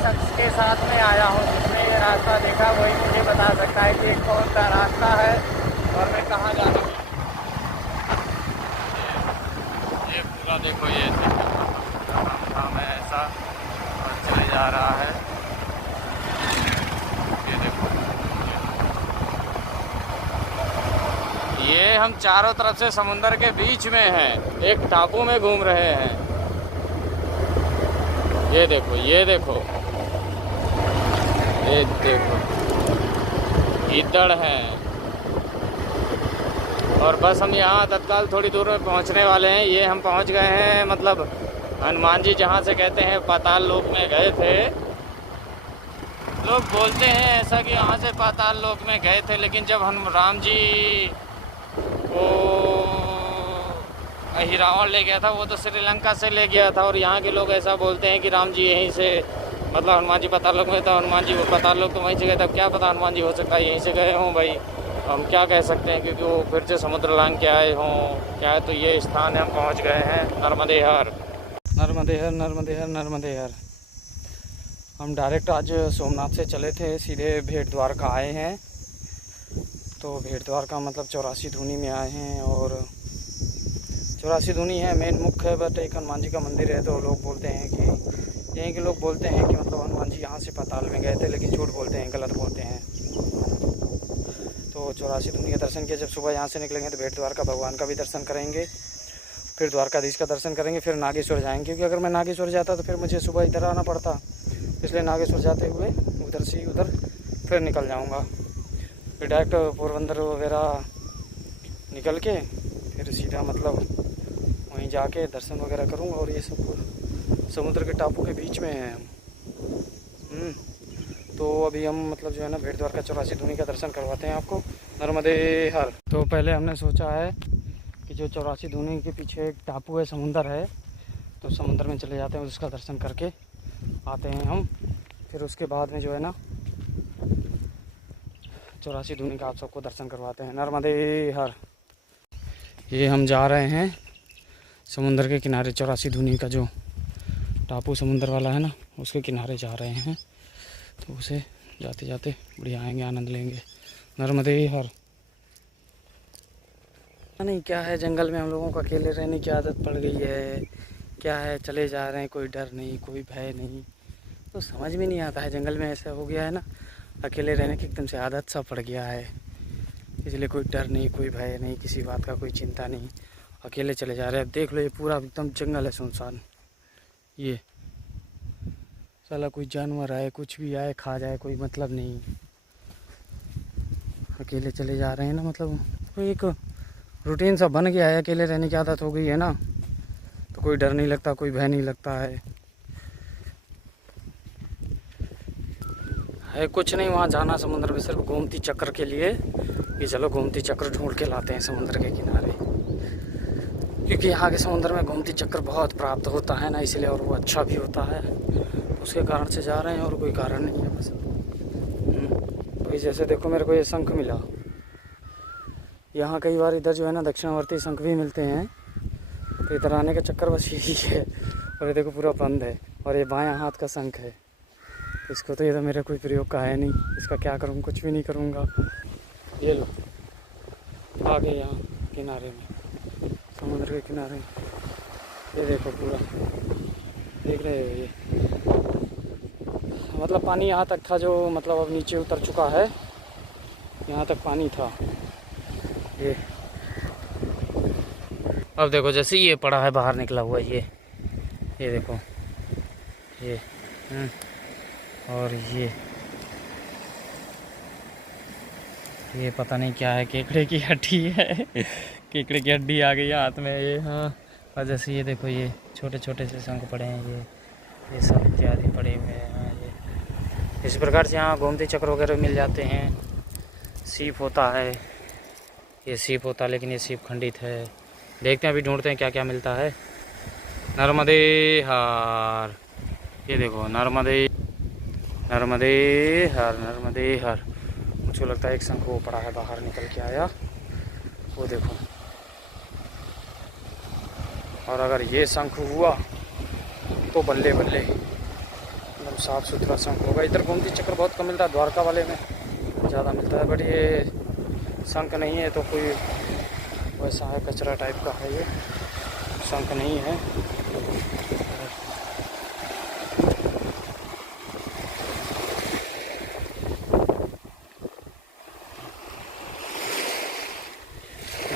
शख्स के साथ में आया हूँ जिसने ये रास्ता देखा, वही मुझे बता सकता है कि कौन सा रास्ता है और मैं कहाँ जा रहा हूँ। ये पूरा देखो, ये काम है ऐसा और चले जा रहा है। ये देखो, ये हम चारों तरफ से समुंदर के बीच में हैं, एक टापू में घूम रहे हैं। ये देखो, ये देखो, ये देखो, गीदड़ है। और बस हम यहाँ तत्काल थोड़ी दूर में पहुँचने वाले हैं। ये हम पहुँच गए हैं, मतलब हनुमान जी जहाँ से कहते हैं पाताल लोक में गए थे। लोग बोलते हैं ऐसा कि यहाँ से पाताल लोक में गए थे, लेकिन जब हम राम जी को रावण ले गया था, वो तो श्रीलंका से ले गया था। और यहाँ के लोग ऐसा बोलते हैं कि राम जी यहीं से, मतलब हनुमान जी पाताल लोक में था, हनुमान जी वो पाताल लोक तो वहीं से गए। तब क्या पता हनुमान जी हो सकता है यहीं से गए हों भाई, हम क्या कह सकते हैं, क्योंकि वो फिर से समुद्र लांग के आए हों क्या है। तो ये स्थान है, हम पहुँच गए हैं, नर्मदे हर, नर्मदे हर, नर्मदे हर, नर्मदे हर। हम डायरेक्ट आज सोमनाथ से चले थे, सीधे भेंट द्वारका आए हैं। तो भेंट द्वारका मतलब 84 धूनी में आए हैं, और 84 धूनी है मेन मुख्य है, बट एक हनुमान जी का मंदिर है। तो लोग बोलते हैं कि यहीं के लोग बोलते हैं कि मतलब हनुमान जी यहाँ से पाताल में गए थे, लेकिन झूठ बोलते हैं, गलत बोलते हैं। तो 84 धूनी का दर्शन किया। जब सुबह यहाँ से निकलेंगे तो भेंट द्वारका भगवान का भी दर्शन करेंगे, फिर द्वारकाधीश का दर्शन करेंगे, फिर नागेश्वर जाएंगे। क्योंकि अगर मैं नागेश्वर जाता तो फिर मुझे सुबह इधर आना पड़ता, इसलिए नागेश्वर जाते हुए उधर से उधर फिर निकल जाऊँगा। फिर डायरेक्ट पोरबंदर वगैरह निकल के फिर सीधा मतलब वहीं जाके दर्शन वगैरह करूँगा। और ये सब समुद्र के टापू के बीच में है हम। तो अभी हम मतलब जो है ना भेंट द्वारका 84 धूनी का दर्शन करवाते हैं आपको, नर्मदे हर। तो पहले हमने सोचा है कि जो 84 धूनी के पीछे एक टापू है, समुंदर है, तो समुंदर में चले जाते हैं, उसका दर्शन करके आते हैं हम। फिर उसके बाद में जो है ना 84 धूनी का आप सबको दर्शन करवाते हैं, नर्मदे हर। ये हम जा रहे हैं समुंदर के किनारे, 84 धूनी का जो टापू समुंदर वाला है ना, उसके किनारे जा रहे हैं। तो उसे जाते जाते बढ़िया आएंगे, आनंद लेंगे, नर्मदे हर। नहीं क्या है, जंगल में हम लोगों को अकेले रहने की आदत पड़ गई है। क्या है, चले जा रहे हैं, कोई डर नहीं, कोई भय नहीं, तो समझ में नहीं आता है। जंगल में ऐसा हो गया है ना, अकेले रहने की एकदम से आदत सा पड़ गया है, इसलिए कोई डर नहीं, कोई भय नहीं, किसी बात का कोई चिंता नहीं, अकेले चले जा रहे हैं। अब देख लो, ये पूरा एकदम जंगल है, सुनसान। ये साला कोई जानवर आए, कुछ भी आए, खा जाए, कोई मतलब नहीं। अकेले चले जा रहे हैं ना, मतलब कोई एक रूटीन सा बन गया है, अकेले रहने की आदत हो गई है ना, तो कोई डर नहीं लगता, कोई भय नहीं लगता है कुछ नहीं। वहाँ जाना समुद्र में सिर्फ गोमती चक्र के लिए, कि चलो गोमती चक्र ढूंढ के लाते हैं समुद्र के किनारे, क्योंकि यहाँ के समुद्र में गोमती चक्र बहुत प्राप्त होता है ना, इसलिए, और वो अच्छा भी होता है, उसके कारण से जा रहे हैं, और कोई कारण नहीं है बस। तो जैसे देखो, मेरे को ये शंख मिला। यहाँ कई बार इधर जो है ना दक्षिणावर्ती शंख भी मिलते हैं, तो इधर आने का चक्कर बस यही है। और ये देखो पूरा बंद है, और ये बायां हाथ का शंख है। इसको तो ये तो मेरे कोई प्रयोग का है नहीं, इसका क्या करूँ, कुछ भी नहीं करूँगा। ये लो, आ गए यहाँ किनारे में, समुद्र के किनारे। ये देखो पूरा, देख रहे हो, ये मतलब पानी यहाँ तक था, जो मतलब अब नीचे उतर चुका है, यहाँ तक पानी था। ये अब देखो, जैसे ये पड़ा है, बाहर निकला हुआ ये देखो, ये और ये पता नहीं क्या है, केकड़े की हड्डी है। केकड़े की हड्डी आ गई हाथ में ये, हाँ। और जैसे ये देखो, ये छोटे छोटे से शंख पड़े हैं, ये सब इत्यादि पड़े हुए हैं। हाँ, ये इस प्रकार से यहाँ गोमती चक्र वगैरह मिल जाते हैं। सीप होता है, ये सीप होता है, लेकिन ये सीप खंडित है। देखते हैं, अभी ढूंढते हैं क्या क्या मिलता है। नर्मदे हर, ये देखो, नर्मदे नर्मदे हर, नर्मदे हर। मुझको लगता है एक शंख वो पड़ा है, बाहर निकल के आया, वो देखो। और अगर ये शंख हुआ तो बल्ले बल्ले, एकदम साफ़ सुथरा शंख होगा। इधर गोमती चक्र बहुत कम मिलता है, द्वारका वाले में ज़्यादा मिलता है। बट ये शंख नहीं है तो कोई वैसा है, कचरा टाइप का है, ये शंख नहीं है।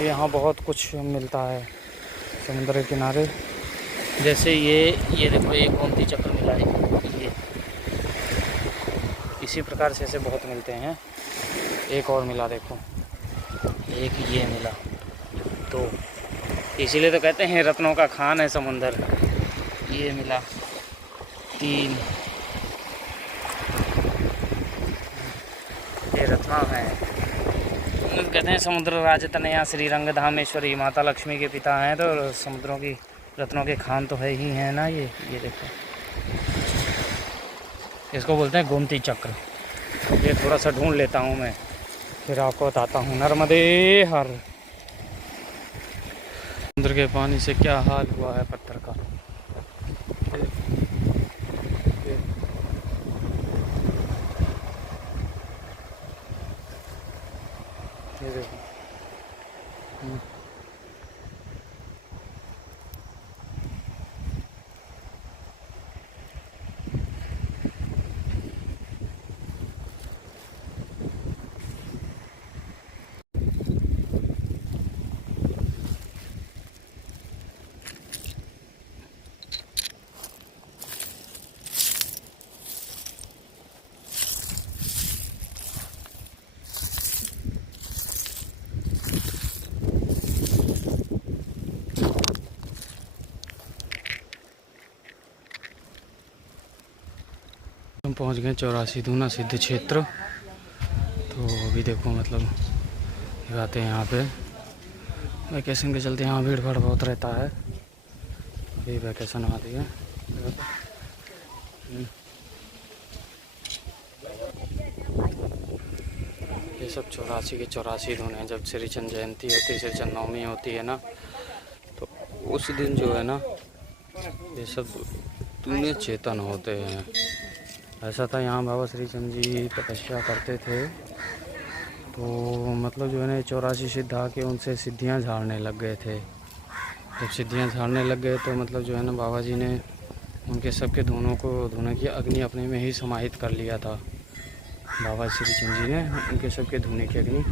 यहाँ बहुत कुछ मिलता है समुद्र के किनारे। जैसे ये देखो, एक गोमती चक्र मिला है, ये इसी प्रकार से ऐसे बहुत मिलते हैं। एक और मिला देखो, एक ये मिला, तो इसीलिए तो कहते हैं रत्नों का खान है समुंदर। ये मिला 3, ये रत्ना है। कहते हैं समुद्र राज तनया श्री रंग धामेश्वरी माता लक्ष्मी के पिता हैं, तो समुद्रों की रत्नों के खान तो है ही है ना। ये देखो, इसको बोलते हैं गोमती चक्र। ये थोड़ा सा ढूंढ लेता हूँ मैं, फिर आपको बताता हूँ। नर्मदे हर। समुद्र के पानी से क्या हाल हुआ है पत्थर का। ये देखो, हम पहुंच गए 84 दूना सिद्ध क्षेत्र। तो अभी देखो, मतलब आते हैं यहाँ पे वैकेशन के चलते, यहाँ भीड़ भाड़ बहुत रहता है। अभी वैकेशन आती है। ये सब 84 के 84 धुन है। जब श्री चंद जयंती होती है, श्री चंद नवमी होती है ना, तो उस दिन जो है ना, ये सब धुने चेतन होते हैं। ऐसा था, यहाँ बाबा श्री चंद जी तपस्या करते थे, तो मतलब जो है ना 84 सिद्ध आके उनसे सिद्धियाँ झाड़ने लग गए थे। जब सिद्धियाँ झाड़ने लग गए तो मतलब जो है ना, बाबा जी ने उनके सबके धुनों की अग्नि अपने में ही समाहित कर लिया था। बाबा श्री चंद जी ने उनके सबके धुने की अग्नि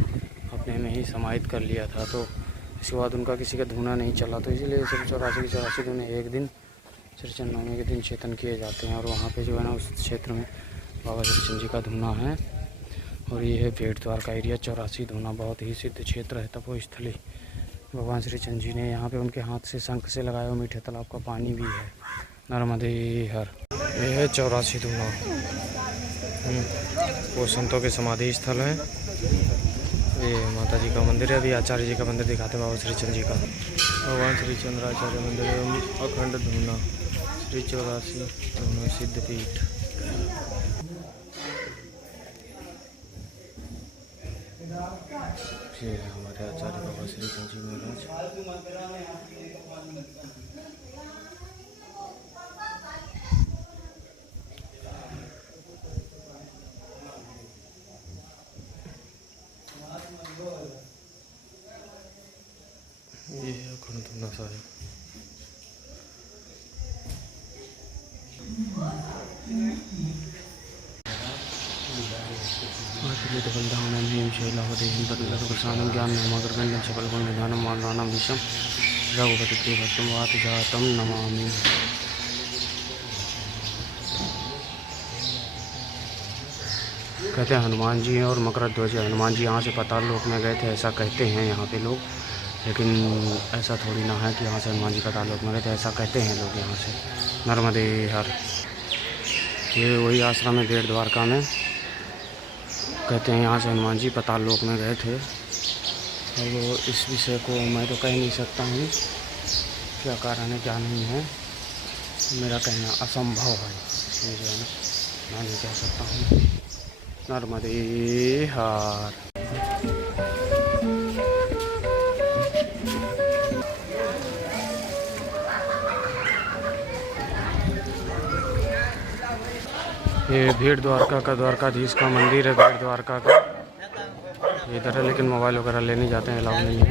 अपने में ही समाहित कर लिया था। तो इसके बाद उनका किसी का धुना नहीं चला, तो इसीलिए सब 84 के 84 धुने एक दिन श्री चंद नवमी के दिन चेतन किए जाते हैं। और वहाँ पे जो है ना, उस क्षेत्र में बाबा श्री चंद जी का धुना है। और ये है भेड़ द्वार का एरिया। 84 धुना बहुत ही सिद्ध क्षेत्र है, तपोस्थली। भगवान श्री चंद जी ने यहाँ पे उनके हाथ से शंख से लगाया हुआ मीठे तालाब का पानी भी है। नर्मदे हर। ये है 84 धुना, वो संतों के समाधि स्थल है। ये माता जी का मंदिर है। अभी आचार्य जी का मंदिर दिखाते हैं, बाबा श्री चंद जी का। भगवान श्री चंद्राचार्य मंदिर एवं अखंड धुना, श्री 84 धुना सिद्ध पीठ। ये हमारे आचार्य बाबा श्री चंद जी महाराज। ये अखंड धुना साहिब। शैलावदेशं ज्ञान नमागर्गण्डं सकलगुण निधानं मानराणां विषं रघुपति भक्तं वात जातं नमामि। कहते हैं हनुमान जी और मकर ध्वज। हनुमान जी यहाँ से पाताल लोक में गए थे, ऐसा कहते हैं यहाँ पे लोग, लेकिन ऐसा थोड़ी ना है कि यहाँ से हनुमान जी पाताल लोक में गए थे, ऐसा कहते हैं लोग यहाँ से। नर्मदे हर। ये वही आश्रम है भेड़ द्वारका में। कहते हैं यहाँ से हनुमान जी पाताल लोक में गए थे। और इस विषय को मैं तो कह नहीं सकता हूँ क्या कारण है क्या नहीं है, मेरा कहना असंभव है। ये जो है ना, मैं नहीं कह सकता हूँ। नर्मदे हर। ये भेड़ द्वारका का द्वारकाधीश का मंदिर है, भेड़ द्वारका का इधर है, लेकिन मोबाइल वगैरह ले नहीं जाते हैं, अलाउ नहीं है।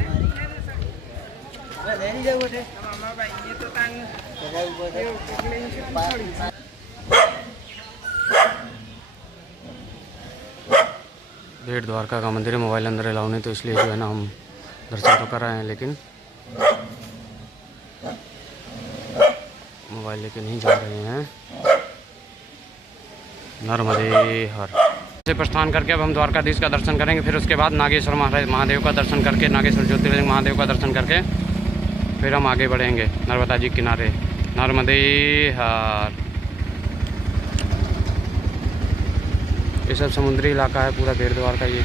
भेड़ द्वारका का मंदिर है, मोबाइल अंदर अलाउ नहीं, तो इसलिए जो है ना हम दर्शन तो कर रहे हैं, लेकिन मोबाइल लेके नहीं जा रहे हैं। नर्मदे हर से प्रस्थान करके अब हम द्वारकाधीश का दर्शन करेंगे, फिर उसके बाद नागेश्वर महादेव का दर्शन करके, नागेश्वर ज्योतिर्लिंग महादेव का दर्शन करके फिर हम आगे बढ़ेंगे नर्मदा जी किनारे। नर्मदे हर। ये सब समुद्री इलाका है पूरा भेड़ द्वारका ये।